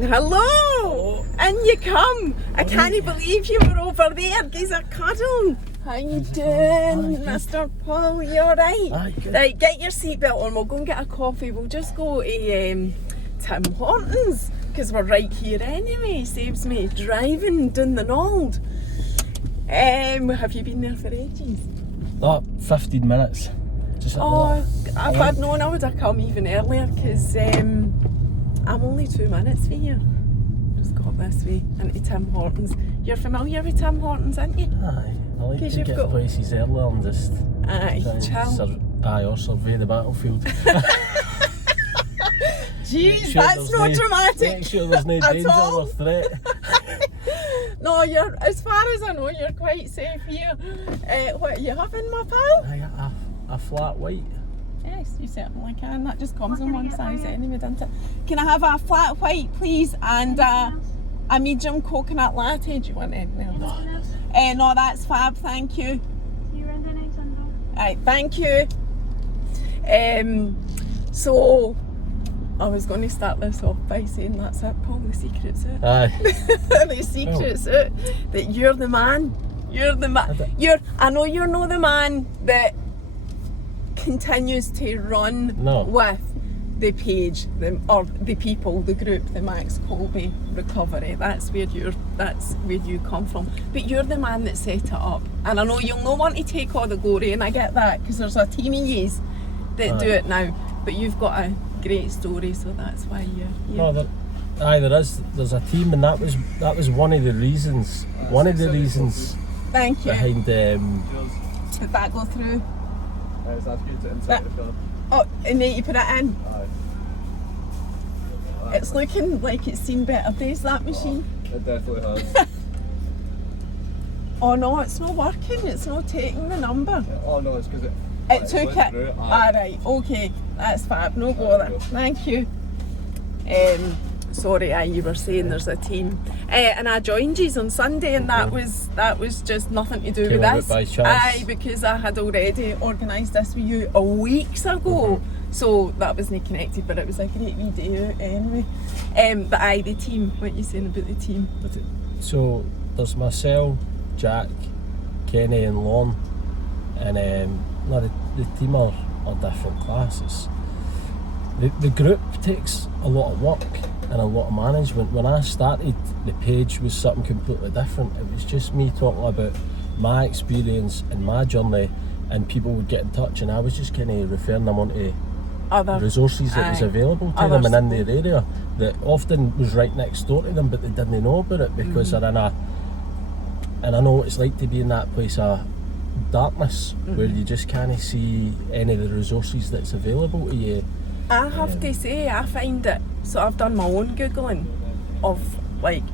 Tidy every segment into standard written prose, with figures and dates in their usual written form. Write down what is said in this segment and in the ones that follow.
Hello! In you come! I can't believe you were over there. Guys are cuddling. How you doing, Mr. Paul? You alright? Aye, good. Right, get your seatbelt on. We'll go and get a coffee. We'll just go to Tim Hortons because we're right here anyway. Saves me driving down the Nold. Have you been there for ages? 15 minutes. Just If I'd known I would have come even earlier because I'm only 2 minutes from here. Just got this way into Tim Hortons. You're familiar with Tim Hortons, aren't you? Aye, I like to you've get got- places earlier and just Chill. or survey the battlefield. Jeez, that's not dramatic. Make sure there's no at danger all. or threat. No, you're, as far as I know, you're quite safe here. What are you having, my pal? Aye, a flat white. Yes, you certainly can. That just comes in one size anyway, doesn't it? Can I have a flat white, please, and a medium coconut latte? Do you want anything else? No, that's fab, thank you. See you around the next one. Right, thank you. So, I was going to start this off by saying that's it, Paul, the secret's out. Aye. The secret's out. That you're the man. You're the man. I know you're not the man that continues to run with the page, or the people, the group, the Max Colby Recovery. That's where you come from. But you're the man that set it up. And I know you'll not want to take all the glory, and I get that because there's a team of yous that do it now. But you've got a great story, so that's why you're here. No, there is. There's a team, and that was one of the reasons. One of the reasons Thank you. behind Did that go through? Oh, and then you put it in. It's looking like it's seen better days, that machine. It definitely has. Oh no, it's not working. It's not taking the number. Oh no, it's because It took went it. through it. Alright, okay. That's fab. No bother. Thank you. Sorry, you were saying there's a team. And I joined you on Sunday, and that was just nothing to do Came with about this. by chance. Because I had already organised this with you weeks ago. So that wasn't connected, but it was a great wee day out anyway. But the team, what are you saying about the team? So there's myself, Jack, Kenny and Lon, and the team are different classes. The group takes a lot of work and a lot of management. When I started, the page was something completely different. It was just me talking about my experience and my journey, and people would get in touch, and I was just kind of referring them on to Other resources that was available to them and in their area that often was right next door to them, but they didn't know about it because they're in and I know what it's like to be in that place of darkness where you just can't see any of the resources that's available to you. I have to say, I find it, so I've done my own Googling of like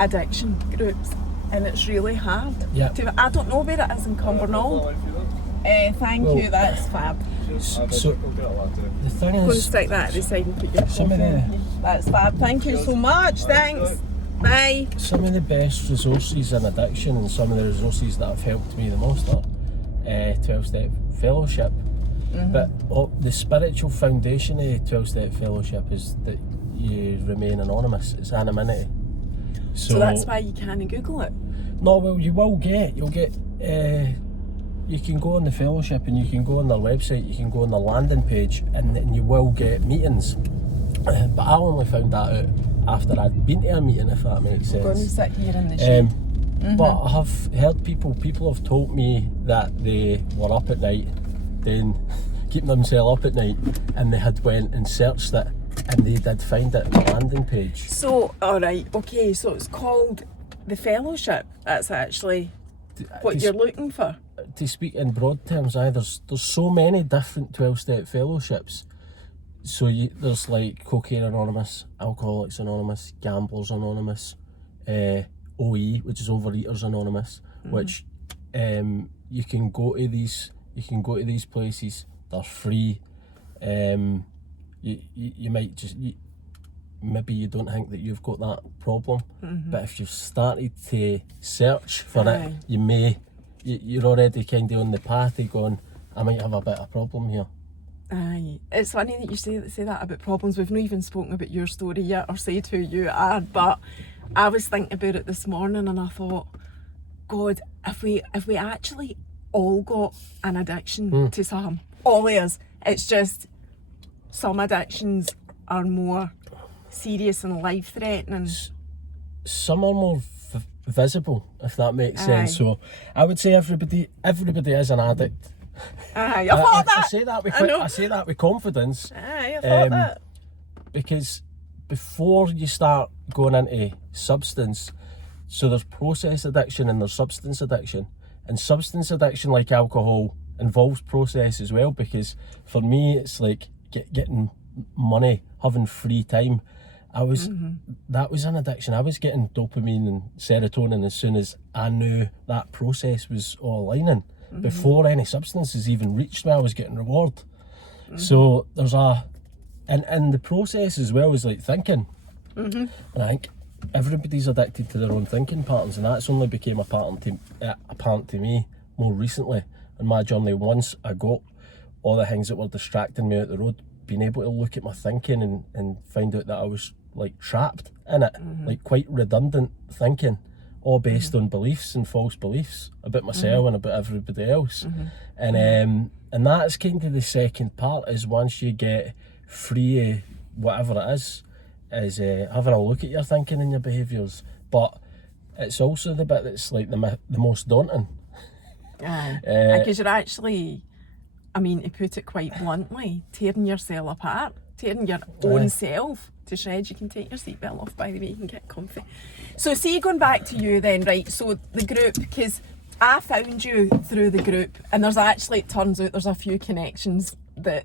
addiction groups, and it's really hard. Yeah. I don't know where it is in Cumbernauld. Thank you, that's fab. So the thing Go and is, stick that at the side and put your some of coffee the- in. That's fab. Thank you so much. Thanks. Bye. some of the best resources in addiction and some of the resources that have helped me the most are 12-step fellowship. But the spiritual foundation of 12-step fellowship is that you remain anonymous. It's anonymity. So that's why you can't Google it. No, well, you'll get, you can go on the fellowship and you can go on their website, you can go on their landing page, and then you will get meetings. But I only found that out after I'd been to a meeting, if that makes Go and sense. sit here in the shade. But I have heard people have told me that they were up at night, then keeping themselves up at night, and they had went and searched it, and they did find it on the landing page. So, alright, okay, so it's called the Fellowship. That's actually what you're looking for. To speak in broad terms, there's so many different 12-step fellowships. So there's like Cocaine Anonymous, Alcoholics Anonymous, Gamblers Anonymous, OE, which is Overeaters Anonymous, which you can go to these places. They're free. You might just maybe you don't think that you've got that problem, but if you've started to search for it, you're already kind of on the path of going, I might have a bit of problem here. Aye, it's funny that you say that about problems. We've not even spoken about your story yet, or said who you are, but I was thinking about it this morning and I thought, God, if we actually all got an addiction to something, all of us, it's just some addictions are more serious and life-threatening. Some are more visible, if that makes sense. So I would say everybody is an addict. Aye, I thought that. I say that with confidence. Aye, I thought that. Because before you start going into substance, so there's process addiction and there's substance addiction. And substance addiction, like alcohol, involves process as well, because for me it's like getting money, having free time. That was an addiction. I was getting dopamine and serotonin as soon as I knew that process was all aligning. Before any substances even reached me, I was getting reward. So there's and the process as well is like thinking. And I think everybody's addicted to their own thinking patterns, and that's only became apparent to me more recently in my journey. Once I got all the things that were distracting me out the road, being able to look at my thinking and find out that I was like trapped in it, like quite redundant thinking, all based on beliefs and false beliefs about myself and about everybody else. And that's kind of the second part, is once you get free of whatever it is having a look at your thinking and your behaviours. But it's also the bit that's like the most daunting. Because you're actually, I mean, to put it quite bluntly, tearing yourself apart, tearing your own self to shreds. You can take your seatbelt off, by the way, you can get comfy. So see, going back to you then, right, so the group, because I found you through the group, and there's actually, it turns out there's a few connections that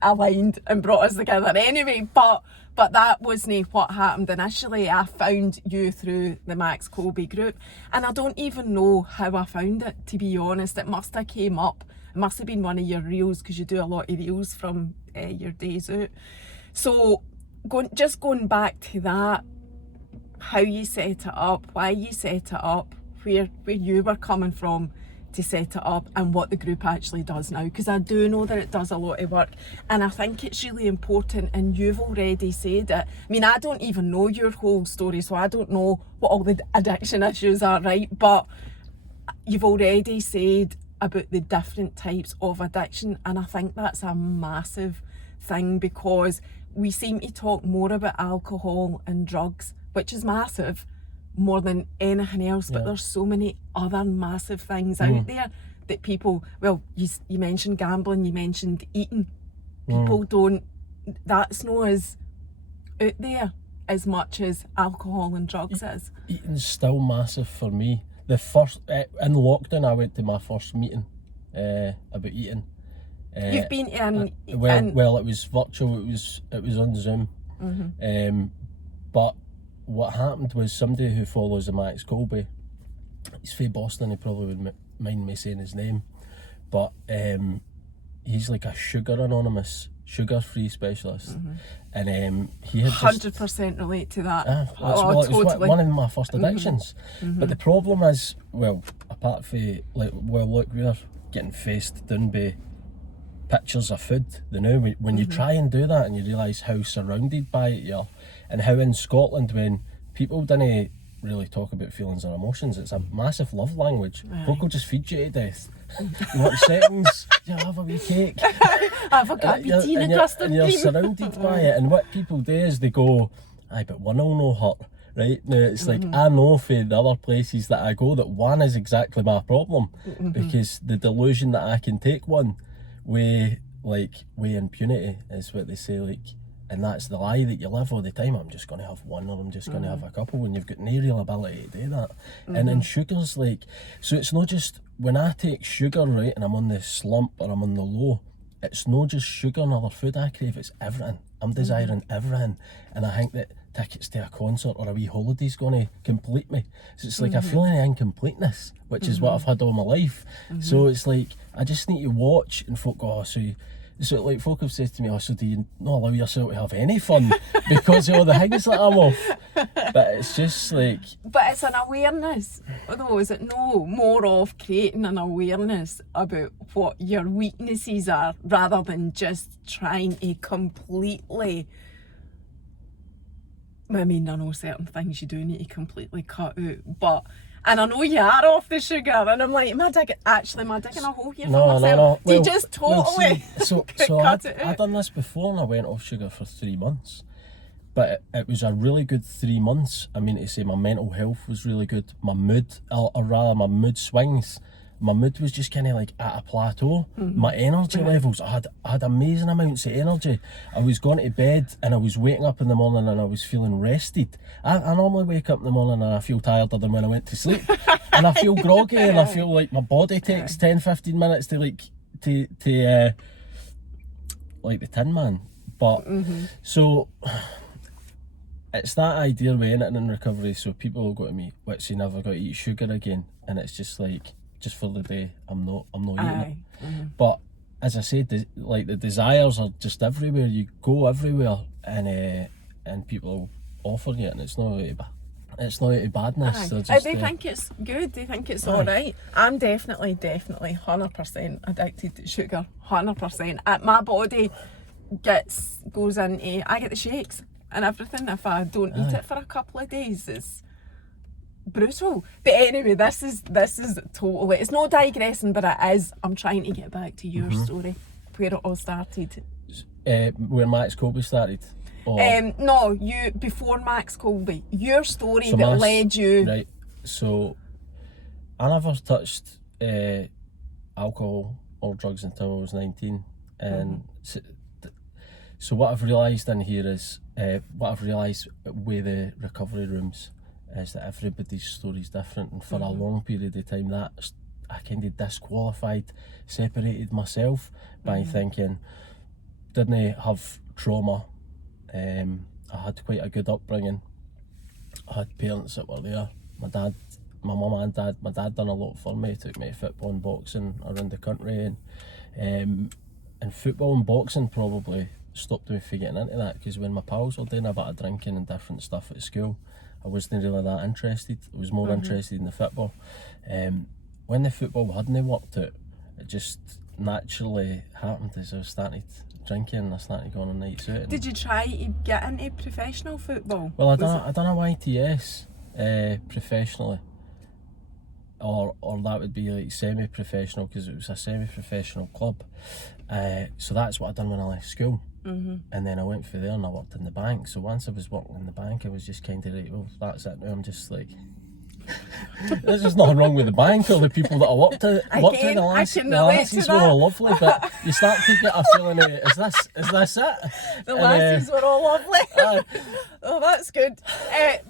aligned and brought us together anyway, but that wasn't what happened initially. I found you through the Max Colby group, and I don't even know how I found it, to be honest. It must have came up, it must have been one of your reels, because you do a lot of reels from your days out. So going back to that, how you set it up, why you set it up, where you were coming from to set it up, and what the group actually does now, because I do know that it does a lot of work, and I think it's really important, and you've already said it. I mean, I don't even know your whole story, so I don't know what all the addiction issues are, right? But you've already said about the different types of addiction, and I think that's a massive thing, because we seem to talk more about alcohol and drugs, which is massive, more than anything else, but there's so many other massive things out there that people, well, you mentioned gambling, you mentioned eating. People don't, that's not as out there as much as alcohol and drugs is. Eating's still massive for me. The first, in lockdown, I went to my first meeting about eating. You've been in... Well, it was virtual, it was on Zoom. But what happened was, somebody who follows the Max Colby, he's from Boston, he probably would mind me saying his name, but he's like a sugar-free specialist, and he had 100% relate to that. It was one of my first addictions. But the problem is, well, apart from look, we're getting faced down by pictures of food. When you try and do that, and you realise how surrounded by it you are, and how in Scotland, when people didn't really talk about feelings or emotions, it's a massive love language. Folk will just feed you to death. You want seconds, you have a wee cake. Have a cup of tea and a custard cream. And you're surrounded by it, and what people do is they go, aye, but one will no hurt. Right now, it's like, I know for the other places that I go that one is exactly my problem, because the delusion that I can take one with impunity is what they say, like, and that's the lie that you live all the time. I'm just going to have one, or I'm just going to have a couple, when you've got no real ability to do that. And then sugar's like, so it's not just when I take sugar, right, and I'm on the slump or I'm on the low, it's not just sugar and other food I crave, it's everything. I'm desiring everything, and I think that tickets to a concert or a wee holiday's going to complete me. So it's like a feeling of incompleteness, which is what I've had all my life. So it's like, I just need to watch, and folk go, oh, so So like folk have said to me, oh, so do you not allow yourself to have any fun because of all the things that I'm off? But it's just like... But it's an awareness, though, is it no? More of creating an awareness about what your weaknesses are, rather than just trying to completely... I mean, I know certain things you do need to completely cut out, but... And I know you are off the sugar, and I'm like, am I digging a hole here for myself? No. Do you just totally so cut it out? I'd done this before, and I went off sugar for 3 months. But it was a really good 3 months. I mean to say, my mental health was really good. My mood, or rather my mood swings, my mood was just kind of like at a plateau. My energy levels, I had amazing amounts of energy. I was going to bed and I was waking up in the morning and I was feeling rested. I normally wake up in the morning and I feel tireder than when I went to sleep. And I feel groggy and I feel like my body takes 10-15 minutes to like the Tin Man. But so it's that idea with anything in recovery. So people will go to me, "What's you never got to eat sugar again?" And it's just like, just for the day, I'm not eating it. But as I said, the desires are just everywhere. You go everywhere, and people offer you it, and it's not out of badness. They think it's good. They think it's all right. I'm definitely 100% addicted to sugar. 100%. My body goes into... I get the shakes and everything if I don't eat it for a couple of days. It's brutal. But anyway, this is totally... It's no digressing, but it is. I'm trying to get back to your story, where it all started. Where Max Colby started? No, you before Max Colby. Your story that led you... Right, so I never touched alcohol or drugs until I was 19. And so what I've realised in here is, what I've realised with the recovery rooms is that everybody's story is different, and for a long period of time that I kind of disqualified, separated myself by thinking, didn't I have trauma? I had quite a good upbringing. I had parents that were there. My mum and dad. My dad done a lot for me. He took me to football and boxing around the country, and football and boxing probably stopped me from getting into that, because when my pals were doing a bit of drinking and different stuff at school, I wasn't really that interested. I was more interested in the football. When the football hadn't worked out, it just naturally happened as I started drinking and I started going on nights out. Did you try to get into professional football? Well, I done a YTS professionally, or that would be like semi-professional, because it was a semi-professional club. So that's what I done when I left school. And then I went through there and I worked in the bank. So once I was working in the bank, I was just kind of like, well, that's it now. I'm just like, there's just nothing wrong with the bank or the people that I worked with. The lassies were all lovely, but you start to get a feeling of, is this it? The lassies were all lovely. Oh, that's good.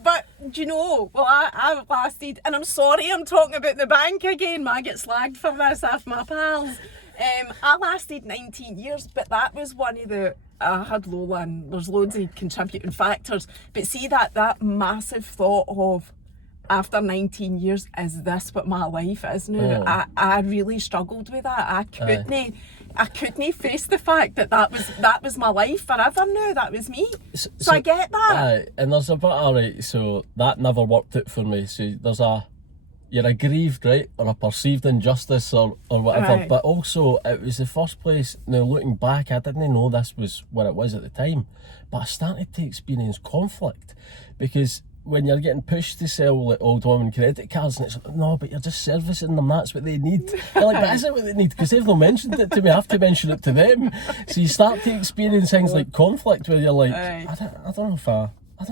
But do you know, well, I've lasted, and I'm sorry I'm talking about the bank again, I get slagged for this off my pals. I lasted 19 years, but that was one of the... I had Lola, and there's loads of contributing factors, but see that massive thought of, after 19 years, is this what my life is now? I really struggled with that. I couldn't face the fact that was my life forever now. That was me. So I get that. And there's a bit, alright, so that never worked out for me. So you're aggrieved, right, or a perceived injustice or whatever, right. But also it was the first place. Now looking back, I didn't know this was what it was at the time, but I started to experience conflict, because when you're getting pushed to sell like old woman credit cards, and it's like, no, but you're just servicing them, that's what they need. You're like, but is it what they need? Because they've not mentioned it to me, I have to mention it to them. So you start to experience things like conflict, where you're like, I don't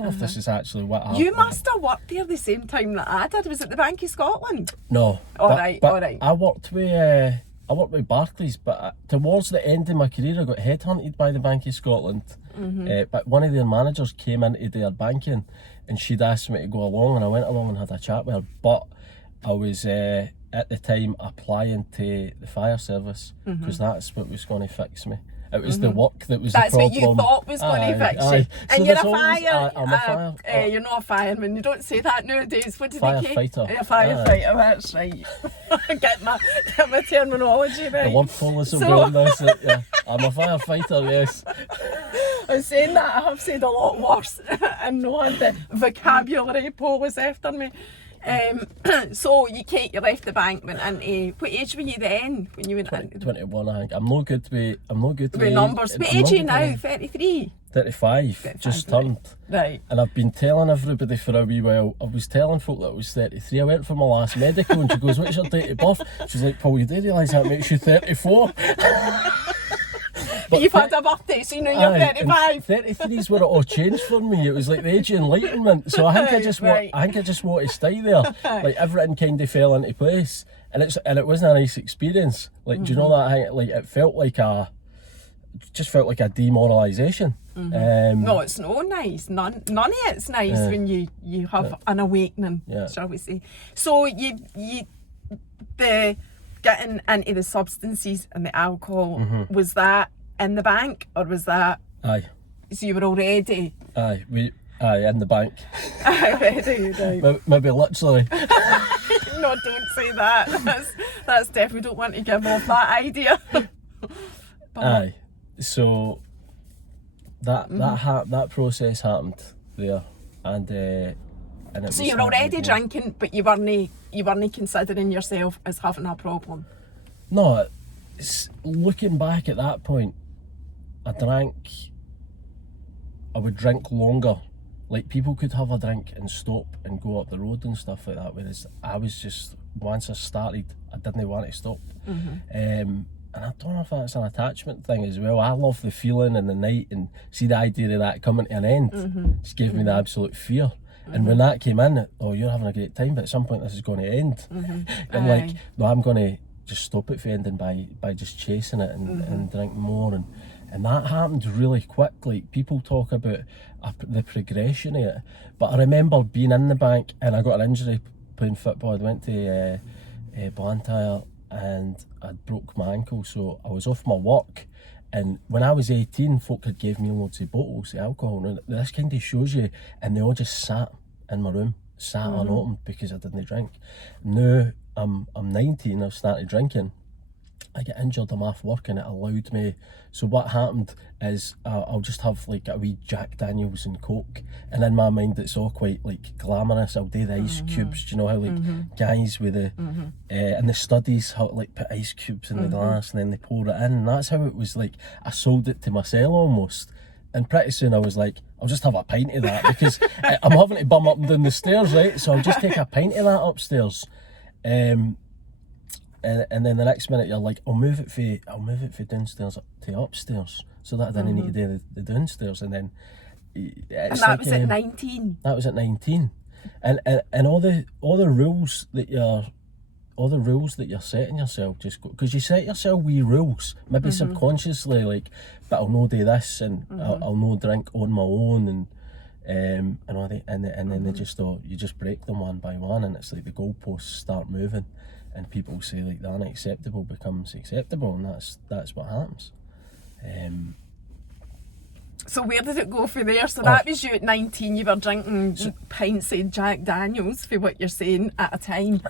know if this is actually what happened. You must have worked there the same time that I did. Was it the Bank of Scotland? No. All right. I worked with Barclays, but towards the end of my career I got headhunted by the Bank of Scotland. But one of their managers came into their banking, and she'd asked me to go along, and I went along and had a chat with her. But I was at the time applying to the fire service, because that's what was going to fix me. It was the work that was That's the problem. what you thought was going to fix you. Aye. And So you're a there's always- fire. I'm a fire. You're not a fireman. You don't say that nowadays. What do they Firefighter. A firefighter, that's right. get my terminology right. The word police will So- be on this. Yeah. I'm a firefighter, yes. I'm saying that I have said a lot worse and no one the vocabulary police after me. So you left the bank, went into, what age were you then when you went into 21, I think. I'm no good with numbers? What age are you now? 33? 35, just turned. Right. And I've been telling everybody for a wee while. I was telling folk that I was 33. I went for my last medical and she goes, "What's your date of birth?" She's like, "Paul, you do realise that makes you 34? But you've had a birthday, so you know you're 35. 33 is where it all changed for me. It was like the age of enlightenment. So I think I just want to stay there. Like everything kind of fell into place, and it wasn't a nice experience. Like, do you know that? Like it felt like just felt like a demoralisation. No, it's no nice. None of it's nice when you have an awakening, shall we say. So you the getting into the substances and the alcohol, was that in the bank or was that? Aye. So you were already? Aye, in the bank. Already, right. Maybe literally. No, don't say that. That's definitely, don't want to give off that idea. Aye. So that process happened there, and it so was you're already drinking, but you weren't considering yourself as having a problem. No, looking back at that point, I would drink longer. Like, people could have a drink and stop and go up the road and stuff like that, whereas I was just, once I started, I didn't want to stop. And I don't know if that's an attachment thing as well. I love the feeling in the night, and see the idea of that coming to an end just gave me the absolute fear. And when that came in, oh, you're having a great time, but at some point this is going to end. I'm like, no, I'm going to just stop it from ending by just chasing it and drink more. And that happened really quick. Like, people talk about the progression of it. But I remember being in the bank and I got an injury playing football. I went to Blantyre and I broke my ankle, so I was off my work. And when I was 18, folk had gave me loads of bottles of alcohol. And this kind of shows you, and they all just sat in my room, unopened because I didn't drink. Now I'm 19, I've started drinking. I get injured, I'm off work, and it allowed me. So what happened is I'll just have like a wee Jack Daniels and Coke, and in my mind it's all quite like glamorous. I'll do the ice cubes. Do you know how like guys with the in the studies how like put ice cubes in the glass and then they pour it in, and that's how it was. Like, I sold it to myself almost. And pretty soon I was like, I'll just have a pint of that because I'm having to bum up and down the stairs, right? So I'll just take a pint of that upstairs. And then the next minute you're like, I'll move it for downstairs to upstairs, so that I didn't need to do the downstairs. And then and that was at 19. That was at 19, and all the rules that you're setting yourself, just because you set yourself wee rules, maybe subconsciously, like, but I'll no do this, and I'll no drink on my own, and all that, and then they just you just break them one by one, and it's like the goalposts start moving. And people say like the unacceptable becomes acceptable, and that's what happens. So where did it go from there? So that was you at 19, you were drinking pints of Jack Daniels, for what you're saying, at a time.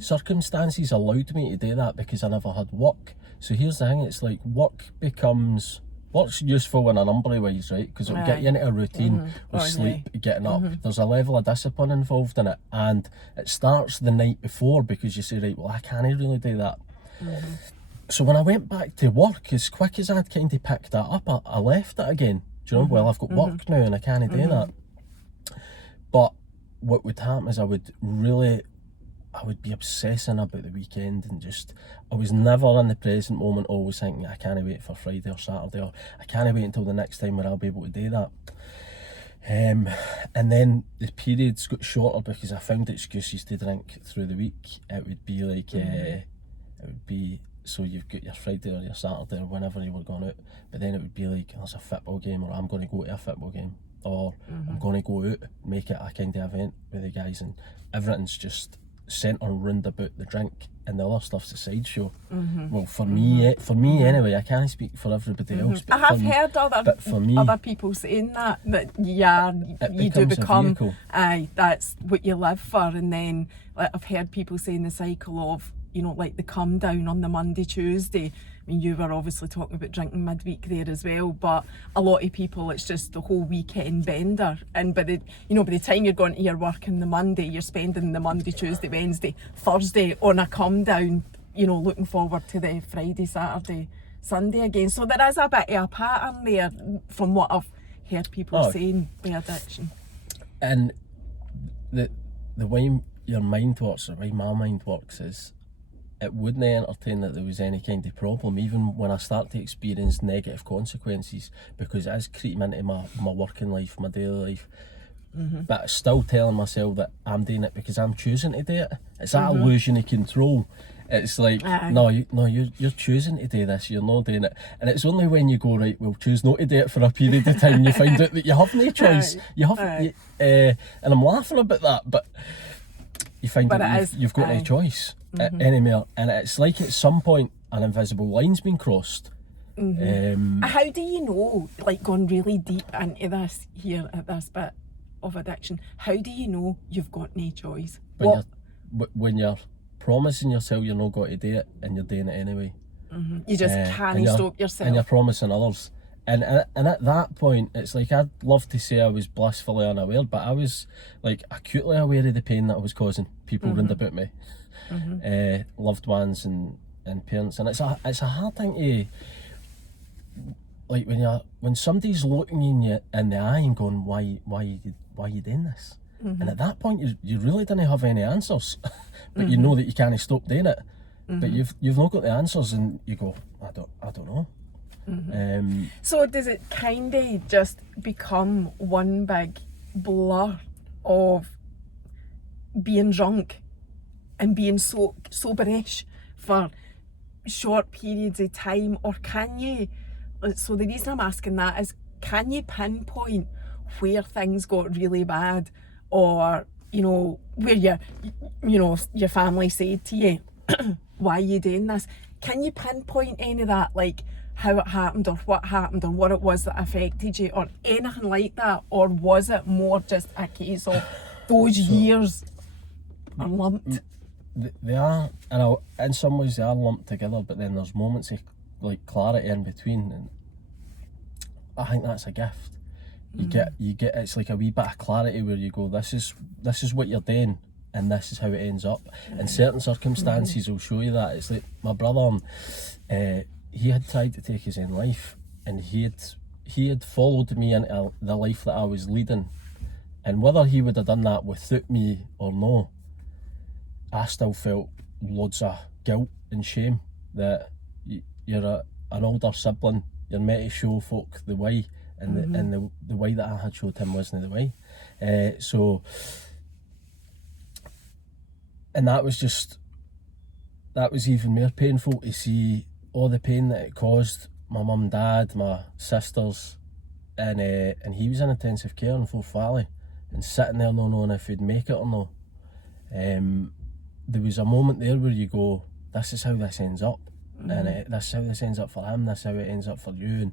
Circumstances allowed me to do that because I never had work. So here's the thing, it's like work's useful in a number of ways, right? Because it'll get you into a routine with sleep, getting up. There's a level of discipline involved in it, and it starts the night before because you say, right, well, I can't really do that. So when I went back to work, as quick as I'd kind of picked that up, I left it again. Do you know? Well, I've got work now and I can't do that. But what would happen is I would be obsessing about the weekend, and just, I was never in the present moment, always thinking, I can't wait for Friday or Saturday, or I can't wait until the next time where I'll be able to do that. And then the periods got shorter because I found excuses to drink through the week. It would be like, so you've got your Friday or your Saturday or whenever you were going out, but then it would be like, there's a football game, or I'm going to go to a football game, or I'm going to go out, make it a kind of event with the guys, and everything's just centred round about the drink. and the other stuff's a sideshow. Well, for me anyway, I can't speak for everybody else. But I have heard other people saying that you do become, that's what you live for. And then like, I've heard people saying the cycle of, you know, like the come down on the Monday, Tuesday. I mean, you were obviously talking about drinking midweek there as well, but a lot of people, it's just the whole weekend bender. And by the time you're going to your work on the Monday, you're spending the Monday, Tuesday, Wednesday, Thursday on a come down, you know, looking forward to the Friday, Saturday, Sunday again. So there is a bit of a pattern there from what I've heard people saying with addiction. And the way your mind works, or the way my mind works, is it wouldn't entertain that there was any kind of problem, even when I start to experience negative consequences, because it is creeping into my working life, my daily life. But still telling myself that I'm doing it because I'm choosing to do it. It's that illusion of control. It's like, you're choosing to do this, you're not doing it. And it's only when you go, right, we'll choose not to do it for a period of time, you find out that you have no choice. And I'm laughing about that, but you find out you've got no choice anymore. And it's like at some point an invisible line's been crossed. How do you know, like going really deep into this here at this bit of addiction, how do you know you've got no choice? When you're promising yourself you're not going to do it and you're doing it anyway. You just can't stop yourself. And you're promising others. And at that point, it's like, I'd love to say I was blissfully unaware, but I was like acutely aware of the pain that I was causing people round about me, loved ones and parents. And it's a hard thing to, like, when somebody's looking you in the eye and going, why are you doing this? And at that point, you really don't have any answers, but you know that you can't stop doing it. But you've not got the answers, and you go, I don't know. So does it kind of just become one big blur of being drunk and being soberish for short periods of time, or can you, so the reason I'm asking that is, can you pinpoint where things got really bad, or, you know, where your family said to you, why are you doing this? Can you pinpoint any of that, like how it happened or what it was that affected you or anything like that? Or was it more just a case of those years are lumped? They are, and in some ways they are lumped together, but then there's moments of like clarity in between, and I think that's a gift. You get it's like a wee bit of clarity where you go, this is what you're doing, and this is how it ends up. And certain circumstances will show you that. It's like my brother, he had tried to take his own life, and he had followed me into the life that I was leading, and whether he would have done that without me or no, I still felt loads of guilt and shame that you're an older sibling, you're meant to show folk the way, and the way that I had showed him wasn't the way. And that was even more painful to see all the pain that it caused my mum, dad, my sisters, and he was in intensive care in Forth Valley, and sitting there not knowing if he'd make it or not. There was a moment there where you go, this is how this ends up, and this is how this ends up for him, this is how it ends up for you,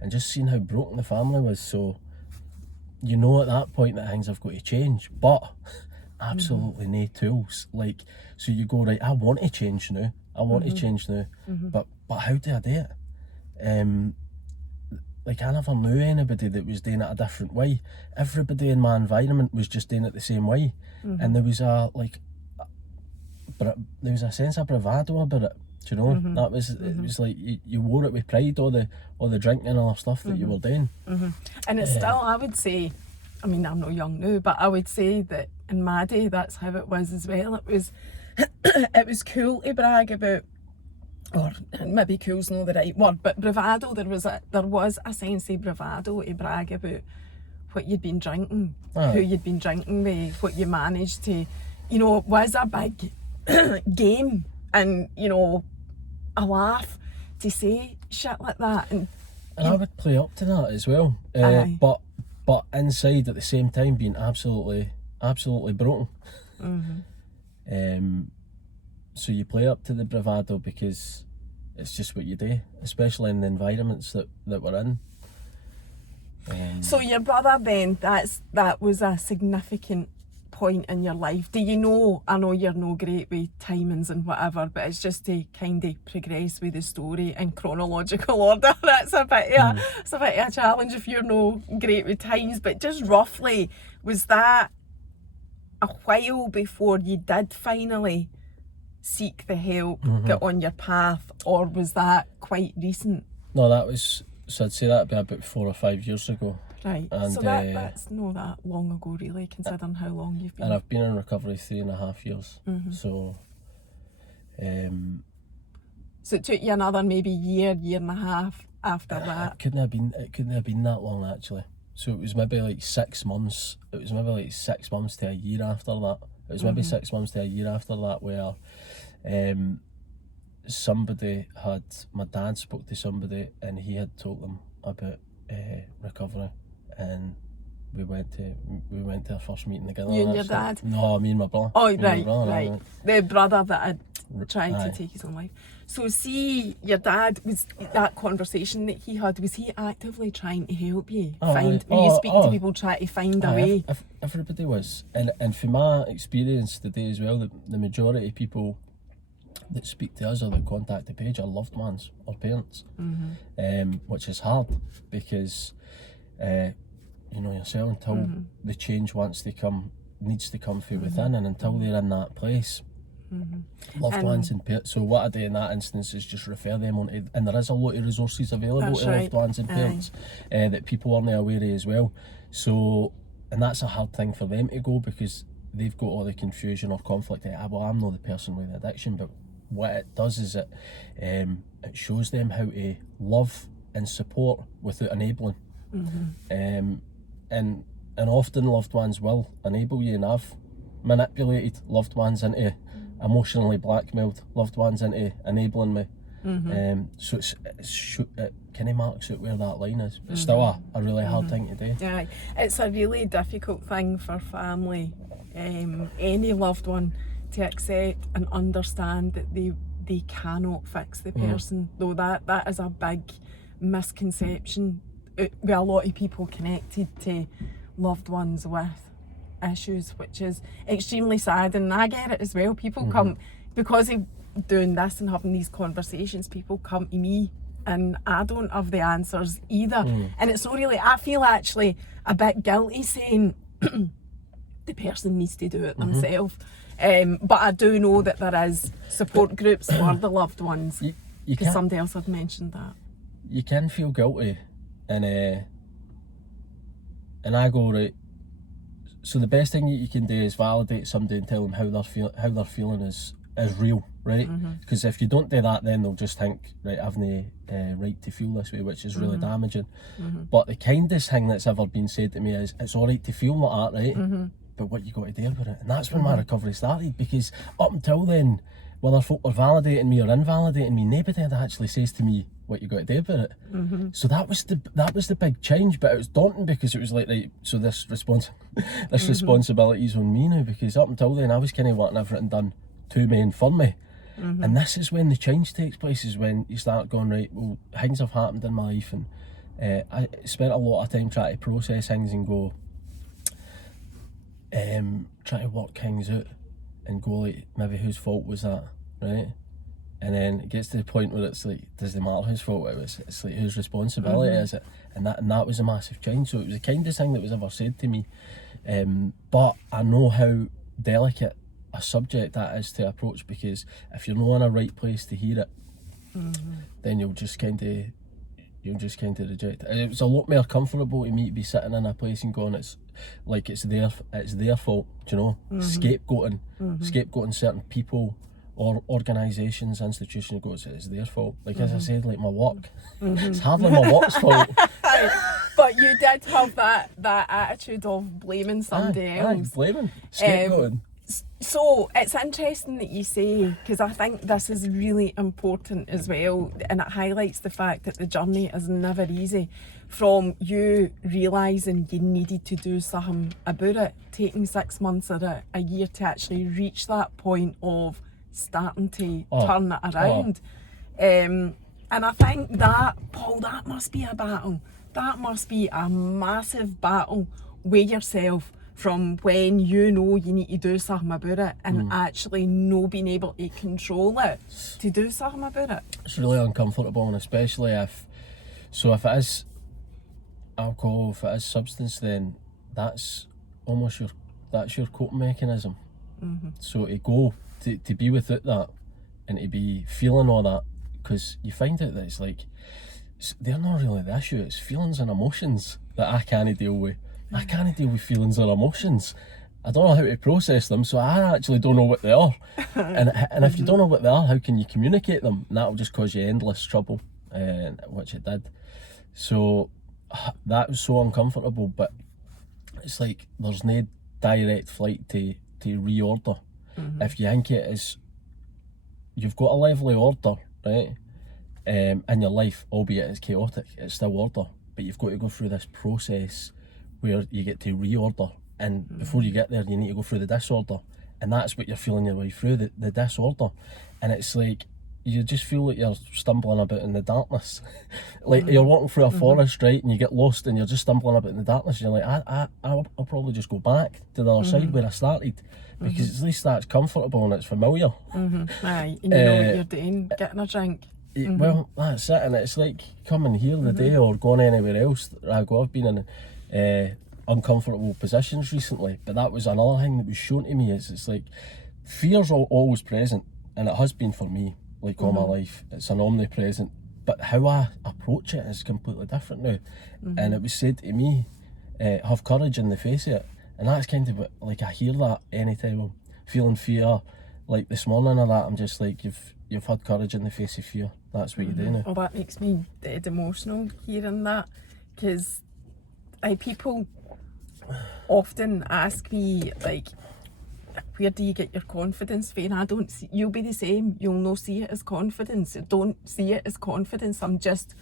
and just seeing how broken the family was. So you know at that point that things have got to change, but absolutely no tools. Like, so you go, right, I want to change now, but how do I do it? Like, I never knew anybody that was doing it a different way. Everybody in my environment was just doing it the same way, and there was a sense of bravado about it. Do you know? That was it was like you wore it with pride, all the drinking and all the stuff that you were doing. And it's still, I would say, I mean, I'm not young now, but I would say that in my day that's how it was as well. It was cool to brag about, or maybe cool's not the right word, but bravado. There was a sense of bravado to brag about what you'd been drinking, who you'd been drinking with, what you managed to, you know, it was a big game, and, you know, a laugh to say shit like that. And I would play up to that as well, but inside at the same time being absolutely broken. so you play up to the bravado because it's just what you do, especially in the environments that we're in. So your brother then, that was a significant point in your life. Do you know, I know you're no great with timings and whatever, but it's just to kind of progress with the story in chronological order. That's a bit of a challenge if you're no great with times, but just roughly, was that a while before you did finally seek the help, get on your path, or was that quite recent? No, that was, so I'd say that'd be about 4 or 5 years ago. Right, and so that's not that long ago really, considering how long you've been. And I've been in recovery 3.5 years, so it took you another maybe year and a half after that. It couldn't have been that long actually. So it was maybe like 6 months. It was maybe like 6 months to a year after that. It was maybe 6 months to a year after that where my dad spoke to somebody and he had told them about recovery, and we went to our first meeting together. You and your dad? No, me and my brother. Oh, right. The brother that had tried to take his own life. So see, your dad, was that conversation that he had, was he actively trying to help you? Were you speaking to people trying to find a way? Everybody was. And from my experience today as well, the majority of people that speak to us or that contact the page are loved ones or parents, which is hard because yourself, until the change needs to come from within, and until they're in that place, loved ones and parents. So what I do in that instance is just refer them on to, and there is a lot of resources available to loved ones and parents that people aren't aware of as well. So, and that's a hard thing for them to go because they've got all the confusion or conflict that, well, I'm not the person with the addiction, but what it does is it shows them how to love and support without enabling. And often loved ones will enable you, and I've manipulated loved ones into emotionally blackmailed loved ones into enabling me. So it kind of marks out where that line is, but still a really hard thing to do. Yeah, it's a really difficult thing for family, any loved one, to accept and understand that they cannot fix the person, though that is a big misconception with a lot of people connected to loved ones with issues, which is extremely sad. And I get it as well. People come, because of doing this and having these conversations, people come to me and I don't have the answers either. And it's not really, I feel actually a bit guilty saying the person needs to do it themselves. But I do know that there is support groups for the loved ones, because somebody else had mentioned that. You can feel guilty, and I go, right, so the best thing that you can do is validate somebody and tell them how they're feeling is real, right? Because if you don't do that, then they'll just think, right, I've no right to feel this way, which is really damaging. But the kindest thing that's ever been said to me is, it's all right to feel like that, right? But what you got to do about it. And that's when my recovery started, because up until then, whether folk were validating me or invalidating me, nobody had actually says to me what you got to do about it. So that was the big change, but it was daunting because it was like, right, so this responsibility is on me now, because up until then I was kind of wanting everything done to me and for me. And this is when the change takes place, is when you start going, right, well, things have happened in my life, and I spent a lot of time trying to process things and go, try to work things out and go, like, maybe whose fault was that, right? And then it gets to the point where it's like, does it matter whose fault it was? It's like, whose responsibility is it? And that was a massive change. So it was the kindest thing that was ever said to me. But I know how delicate a subject that is to approach, because if you're not in a right place to hear it, then you'll just kind of reject it. It was a lot more comfortable to me to be sitting in a place and going, it's like it's their fault, do you know? Scapegoating certain people or organisations, institutions, goes, it's their fault. Like as I said, like my work, it's hardly my work's fault. But you did have that attitude of blaming somebody else. Blaming, scapegoating. So it's interesting that you say, because I think this is really important as well, and it highlights the fact that the journey is never easy. From you realising you needed to do something about it, taking 6 months or a year to actually reach that point of starting to turn it around. And I think that, Paul, that must be a battle. That must be a massive battle with yourself from when you know you need to do something about it and actually no being able to control it to do something about it. It's really uncomfortable, and especially if it is alcohol, if it is substance, then that's almost your coping mechanism. So to be without that and to be feeling all that, because you find out that it's like they're not really the issue, it's feelings and emotions that I can't deal with. I can't deal with feelings or emotions. I don't know how to process them, so I actually don't know what they are. And if you don't know what they are, how can you communicate them? And that'll just cause you endless trouble, which it did. So that was so uncomfortable, but it's like there's no direct flight to reorder. If you think it is, you've got a lively order, right, in your life, albeit it's chaotic, it's still order, but you've got to go through this process where you get to reorder, and before you get there you need to go through the disorder, and that's what you're feeling your way through, the disorder. And it's like you just feel like you're stumbling about in the darkness. Like you're walking through a forest, right, and you get lost and you're just stumbling about in the darkness, and you're like, I'll probably just go back to the other side where I started, because at least that's comfortable and it's familiar. Aye, and you know what you're doing, getting a drink. Well, that's it, and it's like coming here the day or going anywhere else. I've been in uncomfortable positions recently, but that was another thing that was shown to me. It's like fear's always present, and it has been for me, like all my life. It's an omnipresent, but how I approach it is completely different now. And it was said to me, have courage in the face of it, and that's kind of like I hear that anytime I'm feeling fear, like this morning or that, I'm just like, you've had courage in the face of fear. That's what you do now. Oh, that makes me dead emotional hearing that, because people often ask me, like, where do you get your confidence from? And I don't see, you'll be the same, you'll not see it as confidence. Don't see it as confidence. I'm just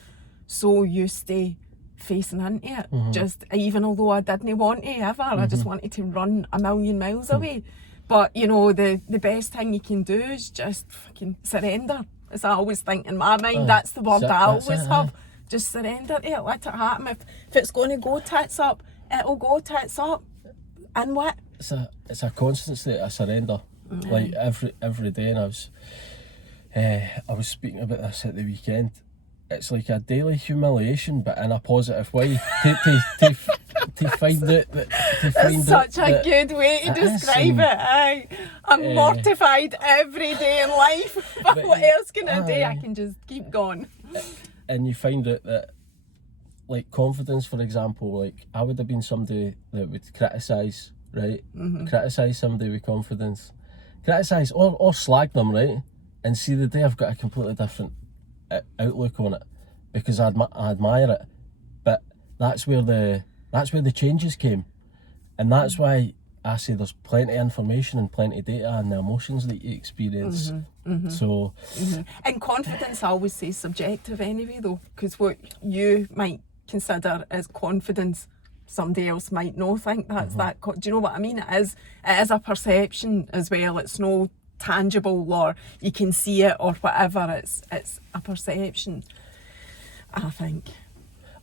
so used to facing into it. Just, even although I didn't want to ever, I just wanted to run a million miles away. But you know, the best thing you can do is just fucking surrender. As I always think in my mind, that's the word I always have. Just surrender to it, let it happen. If it's going to go tits up, it'll go tits up. And what? It's a constant state of surrender. Like every day, and I was speaking about this at the weekend. It's like a daily humiliation, but in a positive way. to find out that. It's such a good way to describe it. I'm mortified every day in life, but what else can I do? I can just keep going. And you find out that, like, confidence, for example, like I would have been somebody that would criticise, right? Criticise somebody with confidence, criticise or slag them, right? And see the day I've got a completely different outlook on it, because I admire it. But that's where the changes came, and that's why I say there's plenty of information and plenty of data and the emotions that you experience. So, and confidence, I always say, subjective anyway, though, because what you might consider as confidence, somebody else might not think that's that. Do you know what I mean? It is a perception as well. It's no tangible, or you can see it or whatever. It's a perception, I think.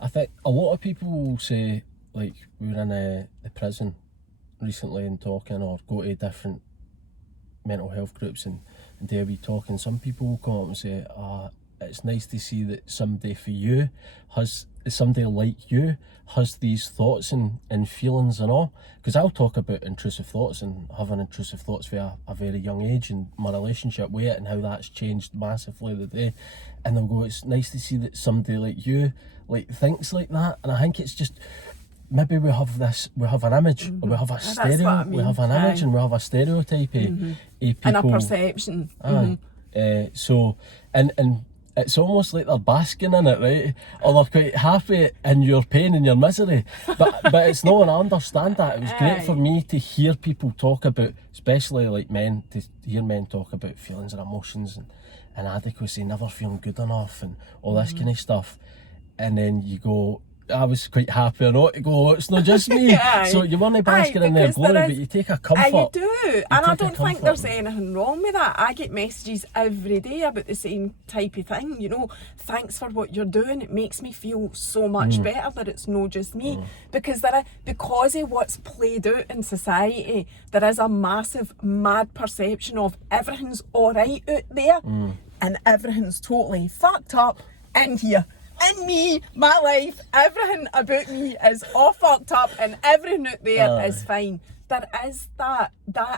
I think a lot of people say, like, we were in the prison recently and talking, or go to different mental health groups and there we talk, and some people will come up and say, it's nice to see that somebody for you somebody like you has these thoughts and feelings and all. Because I'll talk about intrusive thoughts and having intrusive thoughts for a very young age, and my relationship with it and how that's changed massively the day. And they'll go, it's nice to see that somebody like you like thinks like that. And I think it's just, maybe we have an image, or we have a stereotype, we have an image and we have a stereotype of people. And a perception. So, and it's almost like they're basking in it, right? Or they're quite happy in your pain and your misery. But it's not, and I understand that. It was great for me to hear people talk about, especially like men, to hear men talk about feelings and emotions and inadequacy, never feeling good enough and all this kind of stuff. And then you go, I was quite happy or not to go, it's not just me. So you weren't basking in their glory, but you take a comfort. You do, and I don't think there's anything wrong with that. I get messages every day about the same type of thing, you know, thanks for what you're doing. It makes me feel so much better that it's not just me. Because because of what's played out in society, there is a massive, mad perception of everything's alright out there and everything's totally fucked up in here. In me, my life, everything about me is all fucked up and everything out there is fine. There is that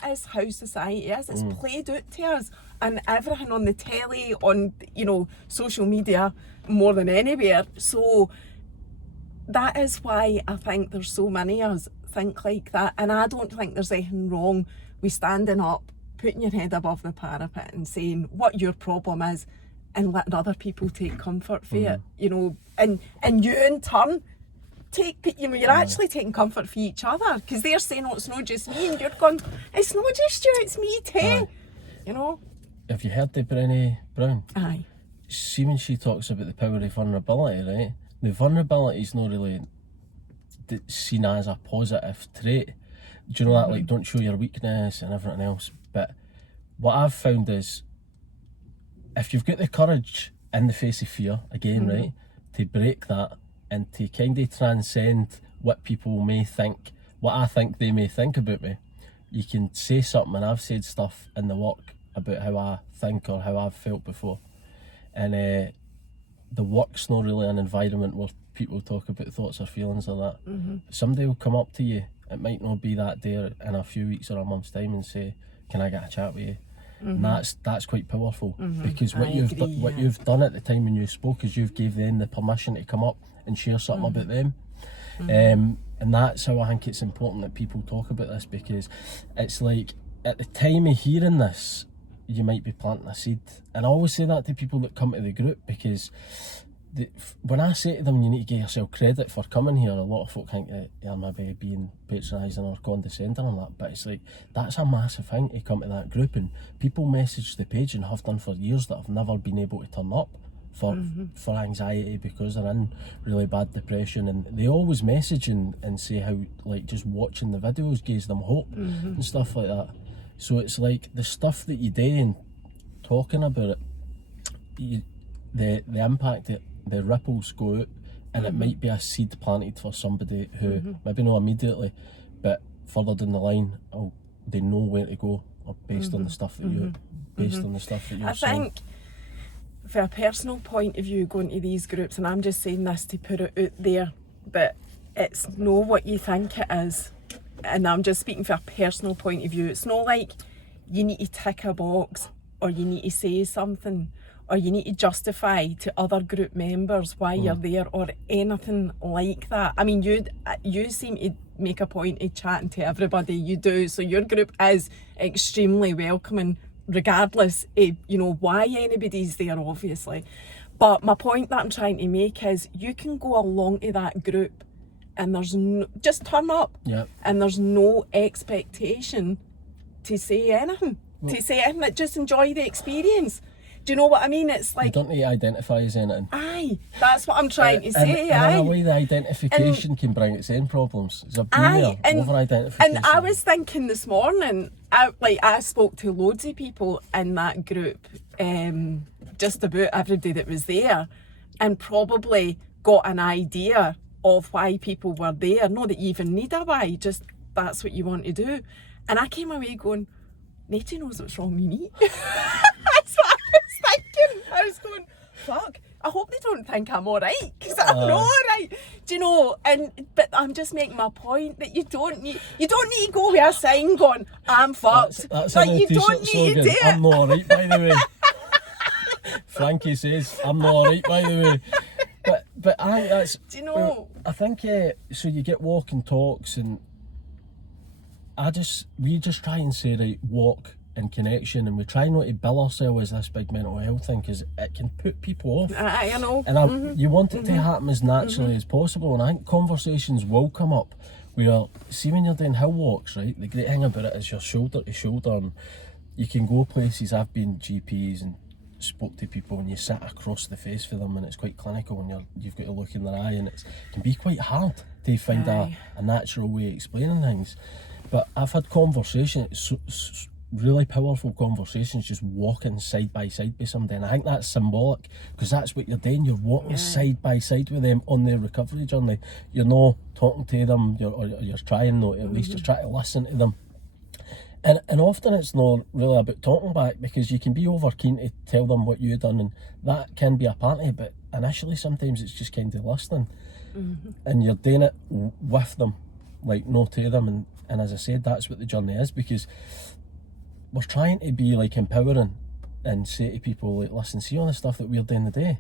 is how society is. It's played out to us, and everything on the telly, on, you know, social media more than anywhere. So that is why I think there's so many of us think like that, and I don't think there's anything wrong with standing up, putting your head above the parapet and saying what your problem is, and letting other people take comfort for it, you know, and you in turn take, you know, you're actually taking comfort for each other, because they're saying, oh, it's not just me, and you're going, it's not just you, it's me too, you know. Have you heard the Brené Brown? Aye. See, when she talks about the power of vulnerability, right? The vulnerability is not really seen as a positive trait. Do you know that, like, don't show your weakness and everything else? But what I've found is, if you've got the courage in the face of fear, again, right, to break that and to kind of transcend what people may think, what I think they may think about me, you can say something, and I've said stuff in the work about how I think or how I've felt before. And the work's not really an environment where people talk about thoughts or feelings or that. Somebody will come up to you, it might not be that day in a few weeks or a month's time, and say, can I get a chat with you? And that's quite powerful, because what you've done at the time when you spoke is you've gave them the permission to come up and share something about them. And that's how I think it's important that people talk about this, because it's like, at the time of hearing this, you might be planting a seed. And I always say that to people that come to the group, because when I say to them, you need to give yourself credit for coming here, a lot of folk think that you're maybe being patronising or condescending on that, but it's like, that's a massive thing to come to that group. And people message the page, and have done for years, that have never been able to turn up for anxiety because they're in really bad depression, and they always message and say how, like, just watching the videos gives them hope and stuff like that. So it's like, the stuff that you do and talking about it, the impact that the ripples go out, and it might be a seed planted for somebody who maybe not immediately, but further down the line, they know where to go, or based on the stuff that you're I think, for a personal point of view, going to these groups, and I'm just saying this to put it out there, but it's not what you think it is. And I'm just speaking from a personal point of view. It's not like you need to tick a box, or you need to say something, or you need to justify to other group members why you're there, or anything like that. I mean, you seem to make a point of chatting to everybody, you do, so your group is extremely welcoming, regardless of, you know, why anybody's there, obviously. But my point that I'm trying to make is, you can go along to that group, and there's just turn up, and there's no expectation to say anything, just enjoy the experience. Do you know what I mean? It's like, you don't need to identify as anything. Aye, that's what I'm trying to say. And in a way, the identification can bring its own problems. It's a over-identification. And I was thinking this morning, I spoke to loads of people in that group, just about everybody that was there, and probably got an idea of why people were there. Not that you even need a why, just that's what you want to do. And I came away going, nobody knows what's wrong with me. That's what I was thinking. I was going, fuck, I hope they don't think I'm alright, because I'm not alright. Do you know? But I'm just making my point that you don't need to go with a sign going, I'm fucked. That's like, you don't need to do it. I'm not alright, by the way. Frankie says, I'm not alright, by the way. But I think that's... Do you know? I think, so you get walk and talks, and we just try and say, right, walk and connection, and we try not to bill ourselves as this big mental health thing, because it can put people off. I know. And you want it to happen as naturally as possible, and I think conversations will come up where, see, when you're doing hill walks, right, the great thing about it is you're shoulder to shoulder, and you can go places. I've been GPs and spoke to people and you sit across the face for them and it's quite clinical and you've got to look in their eye, and it can be quite hard to find a natural way of explaining things. But I've had conversations, really powerful conversations, just walking side by side with somebody, and I think that's symbolic because that's what you're doing. You're walking side by side with them on their recovery journey. You're not talking to them, you're trying, or at least you're trying to listen to them. And often it's not really about talking back, because you can be over keen to tell them what you've done, and that can be a part of it, but initially sometimes it's just kind of listening, and you're doing it with them, like not to them, and as I said, that's what the journey is, because we're trying to be like empowering and say to people, like, listen, see all the stuff that we're doing today,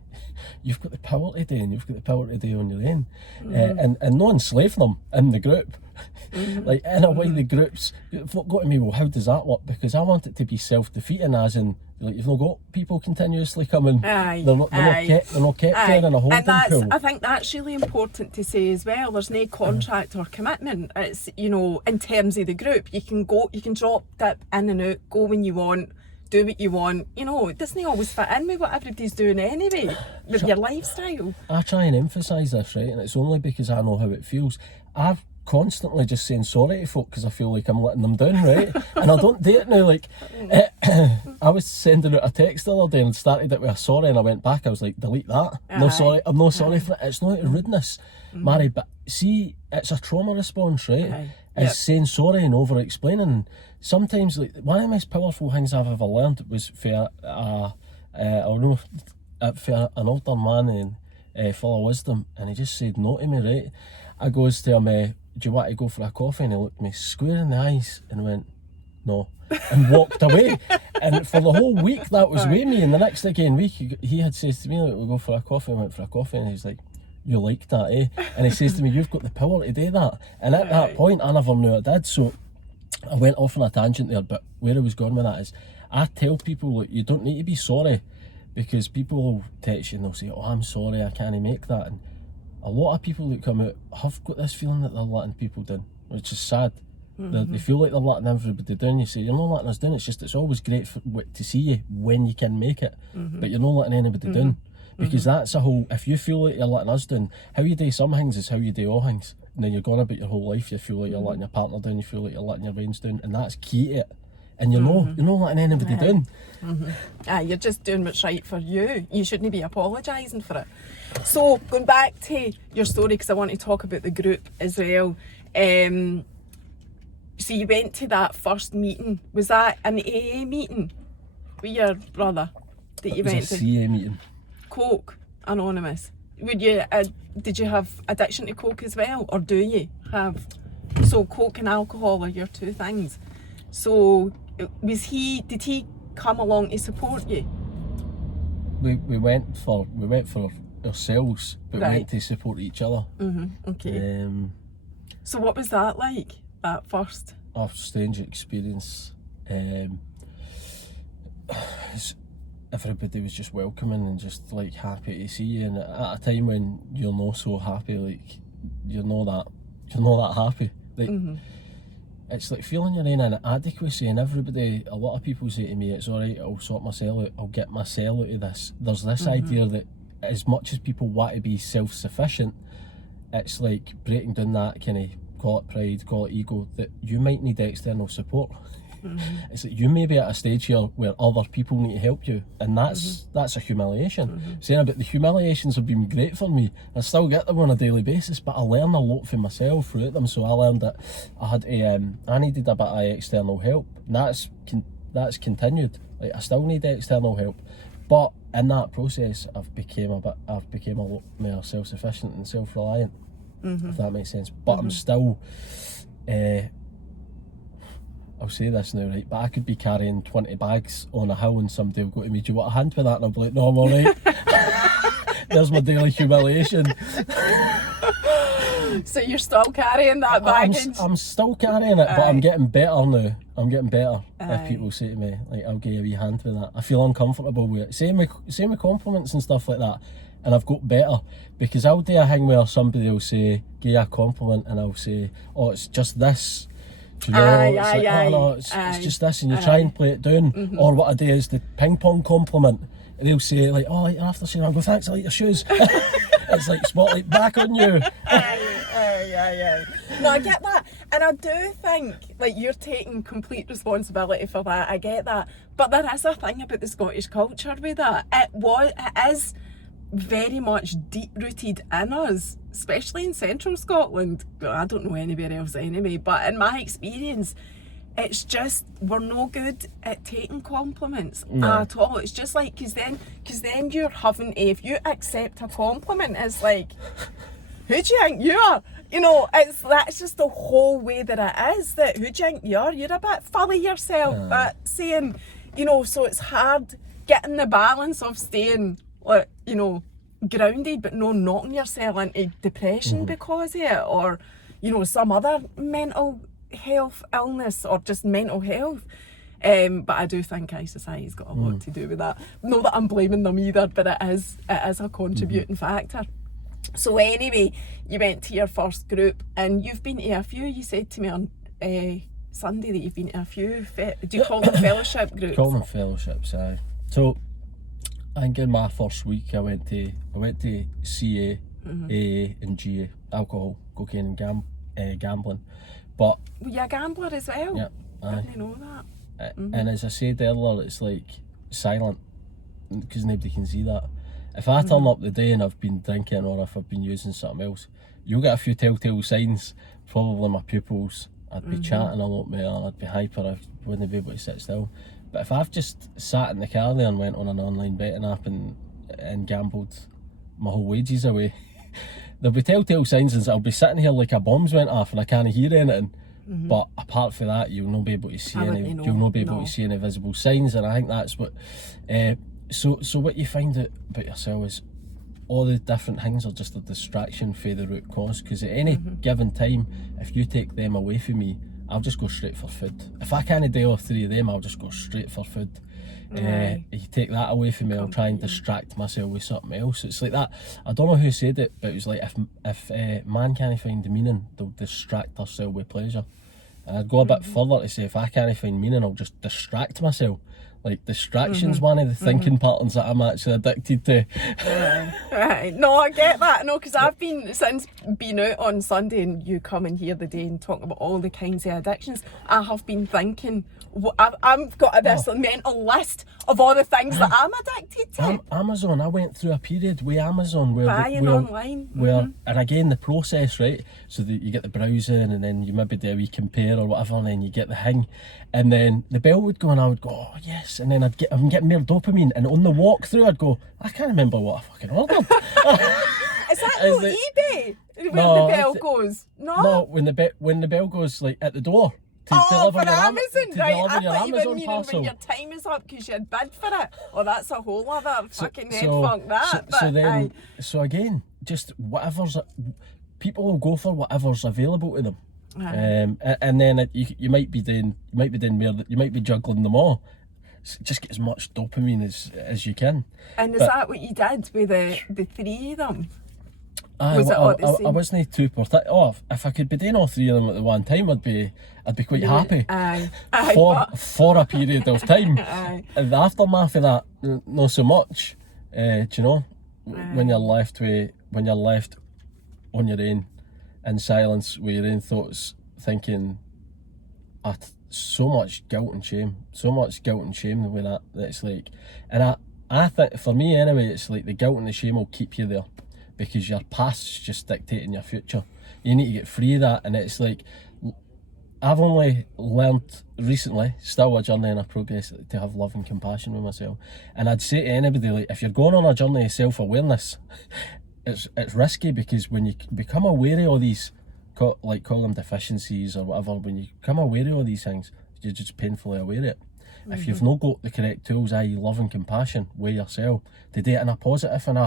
you've got the power to do, and you've got the power to do on your own, and not enslave them in the group. Like, in a way, the groups got to me, well, how does that work? Because I want it to be self-defeating, as in, like, you've not got people continuously coming, they're not kept there in a holding pool. I think that's really important to say as well. There's no contract or commitment. It's, you know, in terms of the group, you can drop, dip in and out, go when you want, do what you want. You know, it doesn't always fit in with what everybody's doing anyway, with your lifestyle. I try and emphasise this, right, and it's only because I know how it feels. I've constantly just saying sorry to folk because I feel like I'm letting them down, right? And I don't do it now. Like, I was sending out a text the other day and started it with a sorry, and I went back, I was like, delete that. No sorry, I'm not sorry for it. It's not rudeness, Mary, but see, it's a trauma response, right? It's saying sorry and over explaining. Sometimes, like, one of the most powerful things I've ever learned was for for an older man and full of wisdom, and he just said no to me, right? I goes to him, do you want to go for a coffee? And he looked me square in the eyes and went, no, and walked away. And for the whole week that was with me, and the next again week he had said to me, like, we'll go for a coffee. I went for a coffee, and he's like, you like that, eh? And he says to me, you've got the power to do that. And at that point I never knew I did, so I went off on a tangent there, but where I was going with that is, I tell people, look, you don't need to be sorry, because people will text you and they'll say, oh, I'm sorry, I can't make that, and a lot of people that come out have got this feeling that they're letting people down, which is sad. They feel like they're letting everybody down. You say, you're not letting us down, it's just, it's always great to see you when you can make it, but you're not letting anybody down, because that's a whole, if you feel like you're letting us down, how you do some things is how you do all things, and then you're going about your whole life, you feel like you're letting your partner down, you feel like you're letting your friends down, and that's key to it. And you're not letting anybody down. You're just doing what's right for you. You shouldn't be apologising for it. So, going back to your story, because I want to talk about the group as well. So you went to that first meeting. Was that an AA meeting with your brother that you went to? It was a CA meeting. Coke Anonymous. Would you? Did you have addiction to Coke as well, or do you have? So Coke and alcohol are your two things. So did he come along to support you? We went for ourselves, but we went to support each other. Okay. So what was that like, that first? A strange experience. Everybody was just welcoming and just like happy to see you, and at a time when you're not so happy, like you're not that happy. Like, it's like feeling your own inadequacy, and a lot of people say to me, it's alright, I'll sort myself out, I'll get myself out of this. There's this idea that as much as people want to be self-sufficient, it's like breaking down that kind of, call it pride, call it ego, that you might need external support. It's like you may be at a stage here where other people need to help you, and that's a humiliation. Saying about the humiliations have been great for me. I still get them on a daily basis, but I learn a lot for myself throughout them. So I learned that I needed a bit of external help, and that's continued. Like, I still need external help, but in that process I've became a lot more self-sufficient and self-reliant, if that makes sense. But I'm still I'll say this now, right, but I could be carrying 20 bags on a hill and somebody will go to me, do you want a hand with that? And I'll be like, no, I'm alright. There's my daily humiliation. So you're still carrying that baggage? I'm still carrying it, but I'm getting better now. I'm getting better. If people say to me, like, I'll give you a wee hand with that, I feel uncomfortable with it. Same with compliments and stuff like that. And I've got better, because I'll do a thing where somebody will say, give you a compliment, and I'll say, oh, it's just this. Do you know, it's just this, and you try and play it down. Or what I do is the ping pong compliment. they'll say like, oh, you're after shave. I go, thanks, I like your shoes. It's like spotlight back on you. Yeah. No, I get that, and I do think like you're taking complete responsibility for that. I get that, but there is a thing about the Scottish culture with that. It is very much deep rooted in us, especially in central Scotland. I don't know anywhere else anyway, but in my experience, it's just we're no good at taking compliments at all. It's just like because then you're having to, if you accept a compliment, it's like, who do you think you are? You know, that's just the whole way that it is. That who do you think you are? You're a bit full of yourself. Saying, you know, so it's hard getting the balance of staying, like, you know, grounded, but no knocking yourself into depression because of it, or, you know, some other mental health illness or just mental health. But I do think society's got a lot to do with that. Not that I'm blaming them either, but it is a contributing factor. So anyway, you went to your first group and you've been to a few. You said to me on Sunday that you've been to a few. Do you call them fellowship groups? Call them fellowships, aye. So I think in my first week I went to CA, AA and GA, alcohol, cocaine and gambling. But were you a gambler as well? Yeah, I didn't know that. And as I said earlier, it's like silent because nobody can see that. If I turn up the day and I've been drinking or if I've been using something else, you'll get a few telltale signs. Probably my pupils. I'd be chatting a lot more, I'd be hyper, I wouldn't be able to sit still. But if I've just sat in the car there and went on an online betting app and gambled my whole wages away, there'll be telltale signs and I'll be sitting here like a bomb's went off and I can't hear anything. But apart from that, you'll not be able to see to see any visible signs, and I think that's what so what you find out about yourself is all the different things are just a distraction for the root cause, because at any given time, if you take them away from me, I'll just go straight for food. If I can't do all three of them, I'll just go straight for food. You take that away from me, I'll try and distract myself with something else. It's like that. I don't know who said it, but it was like if man can't find the meaning, they'll distract themselves with pleasure. And I'd go a bit further to say if I can't find meaning, I'll just distract myself. Like distraction's one of the thinking patterns that I'm actually addicted to. Right. No, I get that. No, because I've been out on Sunday and you come in here the day and talk about all the kinds of addictions, I have been thinking, I've got this mental list of all the things that I'm addicted to. Amazon, I went through a period with Amazon where buying online. And again, the process, right? So that you get the browsing and then you maybe do a wee compare or whatever, and then you get the hang. And then the bell would go and I would go, oh yes, and then I'm getting more dopamine, and on the walk through I'd go, I can't remember what I fucking ordered. Is that no eBay? When the bell goes? No, when the bell goes like at the door. For Amazon, right? I thought you were meaning parcel. when your time is up because you had bid for it. Oh, that's a whole other fucking head funk that. So again, just whatever's, people will go for whatever's available to them. And then you might be doing more, you might be juggling them all. Just get as much dopamine as you can. And is that what you did with the three of them? I wasn't too particular. If I could be doing all three of them at the one time, I'd be quite happy. For a period of time. And the aftermath of that, not so much. Do you know? When you're left on your own in silence with your own thoughts, thinking, so much guilt and shame with that. It's like, and I think for me anyway, it's like the guilt and the shame will keep you there, because your past's just dictating your future. You need to get free of that, and it's like, I've only learned recently, still a journey and a progress, to have love and compassion with myself. And I'd say to anybody, like, if you're going on a journey of self-awareness, it's risky, because when you become aware of all these, call them deficiencies or whatever, when you become aware of all these things, you're just painfully aware of it. If you've not got the correct tools, i.e. love and compassion with yourself, to do it in a positive in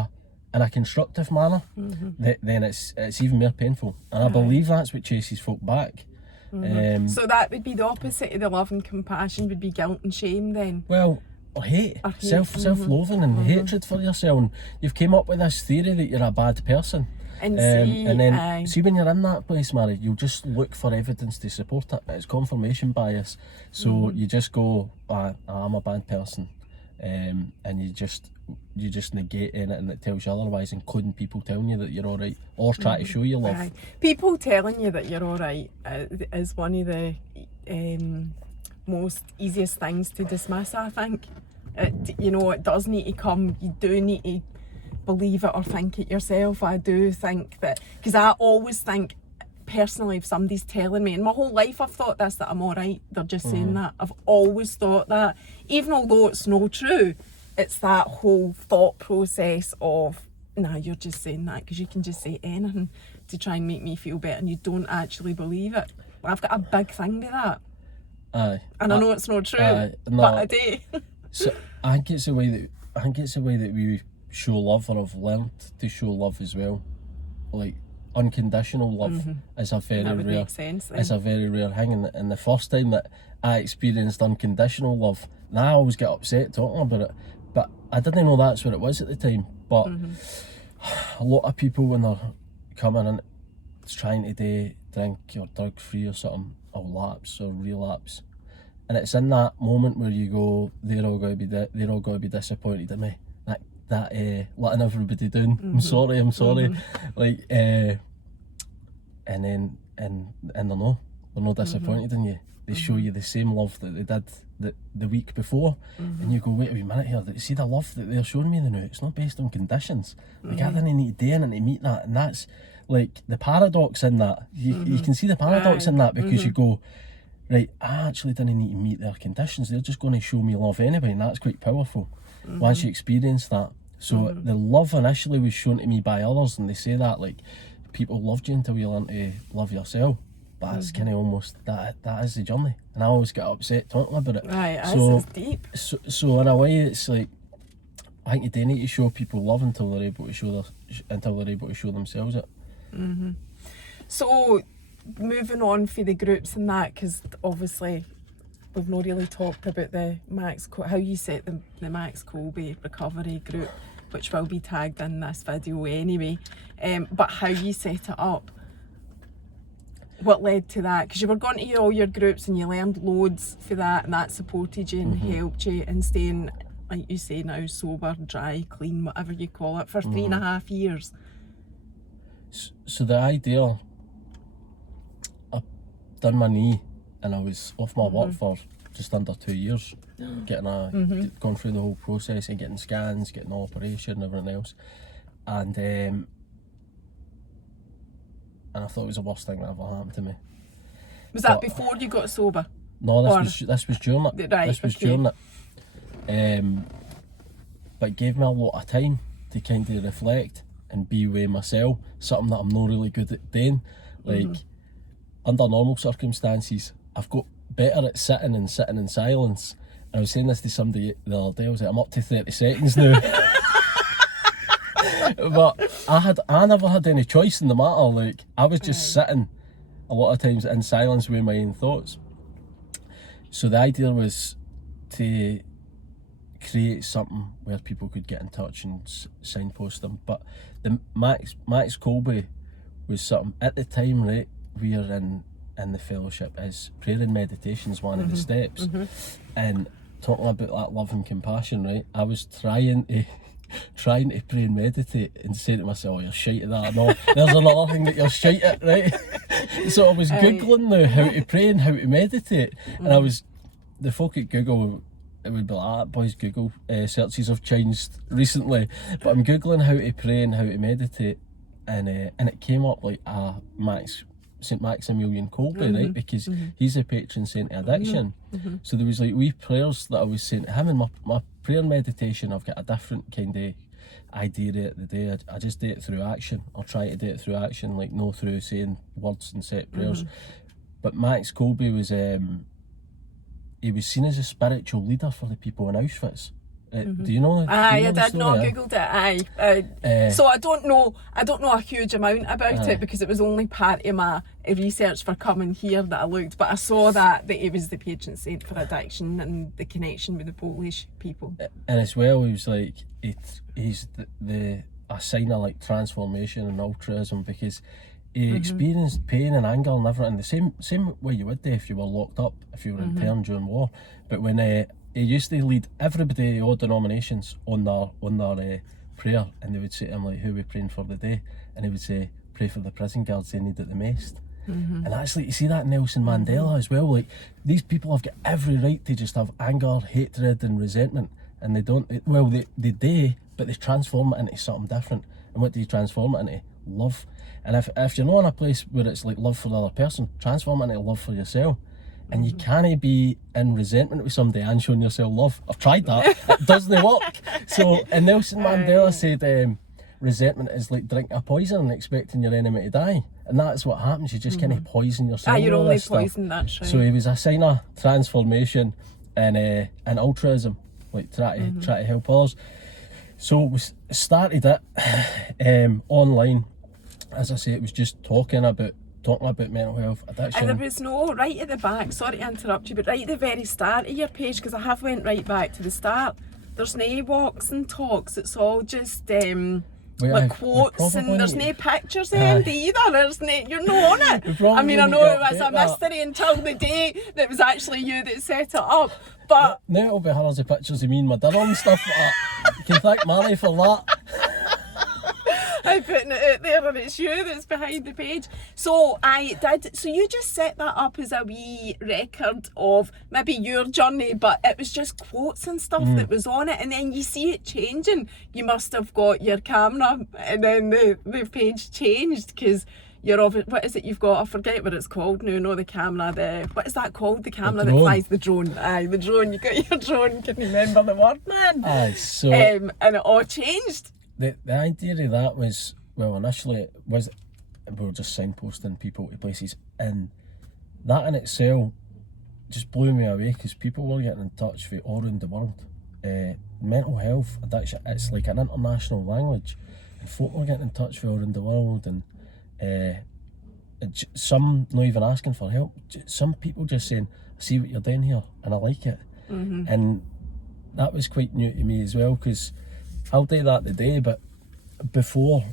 a constructive manner, then it's even more painful. And I believe that's what chases folk back. So that would be the opposite of the love and compassion, would be guilt and shame then? Well, or hate. Self-loathing and hatred for yourself. And you've came up with this theory that you're a bad person. And see when you're in that place, Mary, you'll just look for evidence to support it. It's confirmation bias. So you just go, I'm a bad person. and you just negate anything that tells you otherwise, including people telling you that you're alright or try to show you love. Aye. People telling you that you're alright is one of the most easiest things to dismiss, I think. It does need to come. You do need to believe it or think it yourself. I do think that, because I always think personally, if somebody's telling me, and my whole life I've thought this, that I'm alright, they're just saying that. I've always thought that, even although it's no true, it's that whole thought process of, nah, you're just saying that because you can just say anything to try and make me feel better, and you don't actually believe it. I've got a big thing with that. Aye. And I know it's not true, no, but I do. So I think it's the way that we show love, or have learned to show love as well. Like, unconditional love is a very That would rare. make sense then. It's a very rare thing, and the first time that I experienced unconditional love, and I always get upset talking about it, but I didn't know that's what it was at the time. But a lot of people, when they're coming in, trying to do drink or drug free or something, or lapse or relapse, and it's in that moment where you go, they're all going to be disappointed in me. That letting everybody down. I'm sorry. Like, and then they're not disappointed in you. They show you the same love that they did the week before, and you go, wait a wee minute here. See the love that they're showing me now. It's not based on conditions. Like, I didn't need to do anything to meet that, and that's like the paradox in that. You can see the paradox in that, because you go, right, I actually didn't need to meet their conditions. They're just going to show me love anyway, and that's quite powerful once you experience that. So the love initially was shown to me by others, and they say that, like, people loved you until you learn to love yourself. But it's kind of almost that is the journey, and I always get upset talking about it. Right, it's deep. So in a way, it's like, I think you do need to show people love until they're able to show themselves it. So moving on for the groups and that, because obviously we've not really talked about the how you set the Max Colby recovery group, which will be tagged in this video anyway, but how you set it up, what led to that, because you were going to all your groups and you learned loads for that, and that supported you and helped you in staying, like you say now, sober, dry, clean, whatever you call it, for 3.5 years. So the idea, I done my knee and I was off my work for just under 2 years, going through the whole process and getting scans, getting an operation and everything else, and I thought it was the worst thing that ever happened to me. Was that before you got sober? No, this was during it. Right, this was during it. But it gave me a lot of time to kind of reflect and be with myself, something that I'm not really good at doing. Like, under normal circumstances, I've got better at sitting in silence. And I was saying this to somebody the other day, I was like, I'm up to 30 seconds now. But I never had any choice in the matter. Like, I was just sitting a lot of times in silence with my own thoughts. So the idea was to create something where people could get in touch and signpost them. But the Max Colby was something at the time, right? We are in the fellowship as prayer and meditation is one of the steps, and talking about that love and compassion, right? I was trying to pray and meditate and say to myself, oh, you're shite at that. No, there's another thing that you're shite at, right? So I was googling now how to pray and how to meditate, and I was, the folk at Google, it would be like, boys, Google searches have changed recently, but I'm googling how to pray and how to meditate, and it came up like St. Maximilian Kolbe, right? Because he's the patron saint of addiction. So there was like wee prayers that I was saying to him, and my prayer and meditation, I've got a different kind of idea at the day. I just do it through action, or try to do it through action, like no through saying words and set prayers. But Max Colby was he was seen as a spiritual leader for the people in Auschwitz. Do you know? I did not googled it. So I don't know a huge amount about it, because it was only part of my research for coming here that I looked. But I saw that he was the patron saint for addiction and the connection with the Polish people. And as well, he was like he's a sign of like transformation and altruism, because he experienced pain and anger and everything the same way you would do if you were locked up, if you were interned during war. But when used to lead everybody, all denominations, on their prayer, and they would say to him, like, who are we praying for the day? And he would say, pray for the prison guards, they need it the most. And that's like, you see that in Nelson Mandela as well, like, these people have got every right to just have anger, hatred and resentment, and they don't, well, they do, but they transform it into something different. And what do you transform it into? Love. And if you're not in a place where it's like love for the other person, transform it into love for yourself. And you can't be in resentment with somebody and showing yourself love. I've tried that, it doesn't work. So, and Nelson Mandela said, resentment is like drinking a poison and expecting your enemy to die. And that's what happens, you just kind of poison yourself. You're only poison, that's right. So he was a sign of transformation and altruism, like try to help others. So we started it online. As I say, it was just talking about mental health, addiction. And there was no, right at the back, sorry to interrupt you, but right at the very start of your page, because I have went right back to the start, there's no walks and talks, it's all just like quotes, and there's no pictures in either. There's no, you're not on it. I mean, I know it was a mystery until the day that it was actually you that set it up. But now it'll be hundreds of pictures of me and my dinner and stuff like that. You can thank Mary for that. I'm putting it out there and it's you that's behind the page. So you just set that up as a wee record of maybe your journey, but it was just quotes and stuff that was on it, and then you see it changing. You must have got your camera and then the page changed, because you're what is it you've got? I forget what it's called now. No, the camera. What is that called? The camera that flies, the drone. Aye, the drone. You got your drone. Can remember the word, man? Aye, so and it all changed. The idea of that was, well, initially it was we were just signposting people to places, and that in itself just blew me away, because people were getting in touch with all around the world. Mental health, addiction, it's like an international language, and folk were getting in touch with all around the world, and some not even asking for help, some people just saying, I see what you're doing here and I like it. And that was quite new to me as well, because I'll do that today, but before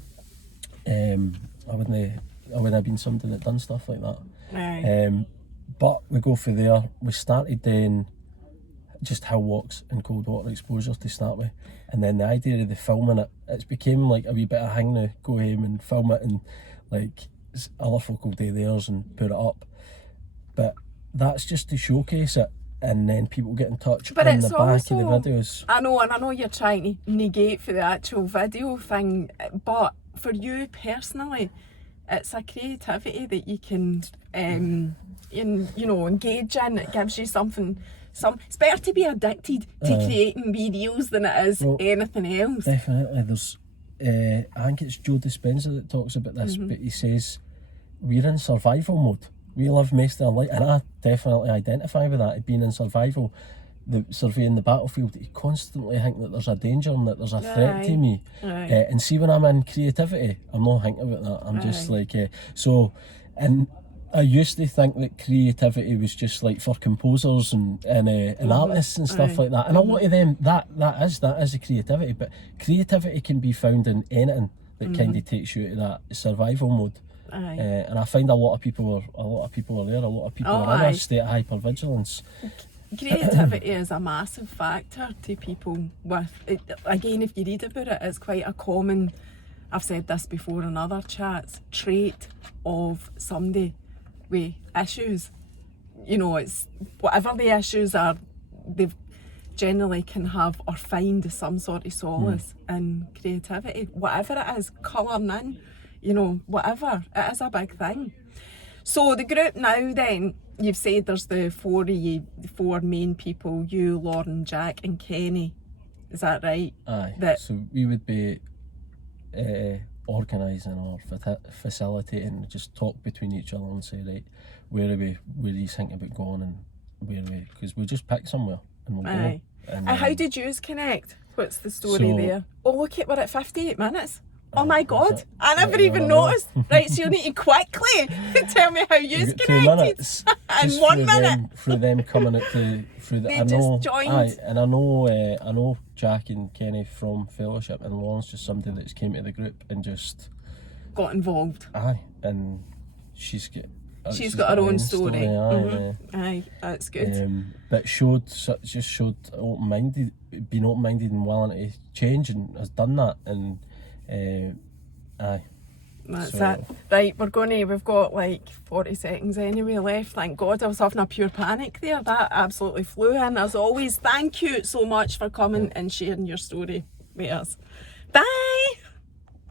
I wouldn't have been somebody that done stuff like that. But we go for there, we started doing just hill walks and cold water exposures to start with, and then the idea of the filming it, it's became like a wee bit of hang now, go home and film it, and like other folk will do theirs and put it up, but that's just to showcase it, and then people get in touch but in the back also, of the videos. I know you're trying to negate for the actual video thing, but for you personally, it's a creativity that you can engage in. It gives you something. It's better to be addicted to creating videos than it is anything else. Definitely. There's I think it's Joe Dispenza that talks about this, but he says we're in survival mode. We live most of our life, and I definitely identify with that, being in survival. Surveying the battlefield, you constantly think that there's a danger and that there's a threat to me. And see, when I'm in creativity, I'm not thinking about that. I'm just like, so, and I used to think that creativity was just like for composers and artists and stuff like that. And a lot of them, that is a creativity, but creativity can be found in anything that kind of takes you to that survival mode. And I find a lot of people are there. A lot of people are in a state of hypervigilance. Creativity is a massive factor to people with it. Again, if you read about it, it's quite a common, I've said this before in other chats, trait of somebody with issues. You know, it's whatever the issues are, they generally can have or find some sort of solace in creativity, whatever it is, colouring in, you know, whatever, it is a big thing. So the group now then, you've said there's the four main people, you, Lauren, Jack and Kenny, is that right? Aye, so we would be organising or facilitating, just talk between each other and say, right, where do you think about going, and because we'll just pick somewhere and we'll go. And how did yous connect? What's the story there? Oh look, we're at 58 minutes. Oh my god, I never even noticed. Right, so you need to quickly tell me how you connected. In 1 minute. Through them coming out through the. They just joined. Aye, and I know Jack and Kenny from Fellowship, and Lauren's just somebody that's came to the group and just got involved. Aye, and she's she's got her own story. Aye, aye, that's good. but just showed being open-minded and willing to change, and has done that. And aye. That's it. Right, we've got like 40 seconds anyway left. Thank God. I was having a pure panic there. That absolutely flew in. As always, thank you so much for coming and sharing your story with us. Bye!